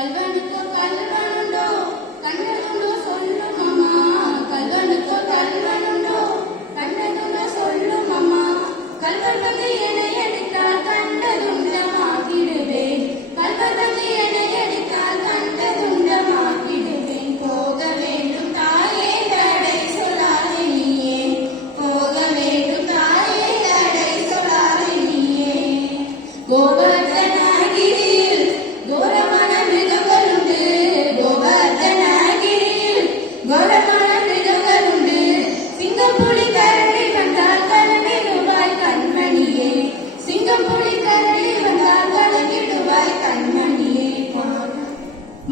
கல்வனுக்கோ கல்வனுண்டோ கண்டதுண்டோ சொல்லும் அம்மா. கல்வனுக்கோ கல்வனுண்டோ கண்டதுண்டோ சொல்லும் அம்மா. கல்வர் வந்து என்னை அடித்தால் கண்டதுண்டமாக்கிடுவேன். கல்வர் வந்து என்னை அடித்தால் கண்டதுண்டமாக்கிடுவேன். போக வேண்டும் தாயே தடை சொல்லாதே நீயே. போக வேண்டும் தாயே தடை சொல்லாதே நீயே. கோவர்தனகிரியில் கோரமான மிருகங்களுண்டு. கோவர்தனகிரியில் கோரமான மிருகங்களுண்டு. சிங்கம் புலி கரடி வந்தால் கலங்கிடுவாய் கண்மணியே. சிங்கம் புலி கரடி வந்தால் கலங்கிடுவாய் கண்மணியே.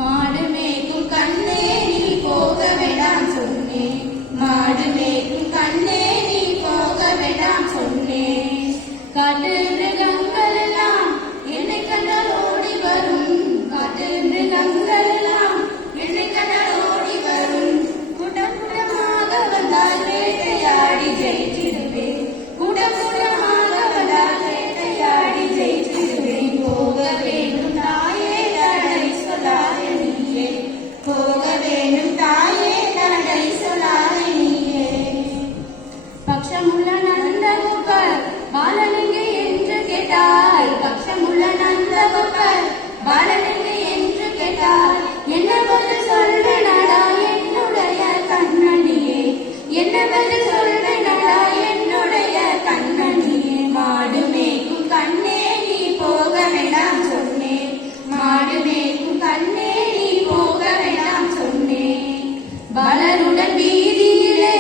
மாடு மேய்க்கும் கண்ணே நீ போக வேண்டாம் சொன்னேன். மாடு மேய்க்கும் கண்ணே நீ போக வேண்டாம் சொன்னேன். காட்டு மிருகங்கள் எல்லாம் என்னை கண்டால் ஓடி வரும். காட்டு மிருகங்கள் எல்லாம் என்னை கண்டால் ஓடி வரும். கூட்டம் கூட்டமாக வந்தால் வேட்டையாடி ஜெயிச்சிடுவேன். கூட்டம் கூட்டமாக வந்தால் வேட்டையாடி ஜெயிச்சிடுவேன். போக வேண்டும் தாயே தடை சொல்லாதே நீயே. போக வேண்டும் தாயே தடை சொல்லாதே நீயே. பக்ஷமுள்ள நந்தகோபர் பாலனெங்கே என்று கேட்டாய். பக்ஷமுள்ள நந்தகோபர் பாலனெங்கே என்று கேட்டாய். என்ன பதில் சொல்வேனடா என்னுடைய கண்ணனியே. என்ன பதில் சொல்வேனடா என்னுடைய கண்ணனியே. மாடு மேய்க்கும் கண்ணே நீ போக வேண்டாம் சொன்னேன். மாடு மேய்க்கும் கண்ணே நீ போக வேண்டாம் சொன்னேன். பலருடன் வீதியிலே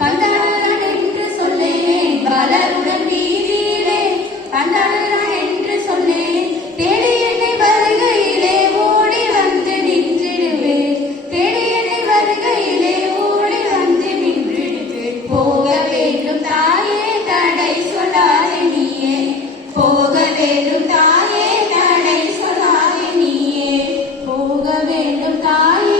பந்தாடுறான் என்று சொல்லேன். பலருடன் வீதியிலே பந்தாடுறான் என்று சொல்லேன். தேடி என்னை வருகையிலே ஓடி வந்து நின்றிடுவேன். தேடி என்னை வருகையிலே ஓடி வந்து நின்றிடுவேன். போக வேண்டும் தாயே தடை சொல்லாதே நீயே. போக வேண்டும் தாயே தடை சொல்லாதே நீயே. போக வேண்டும் தாயே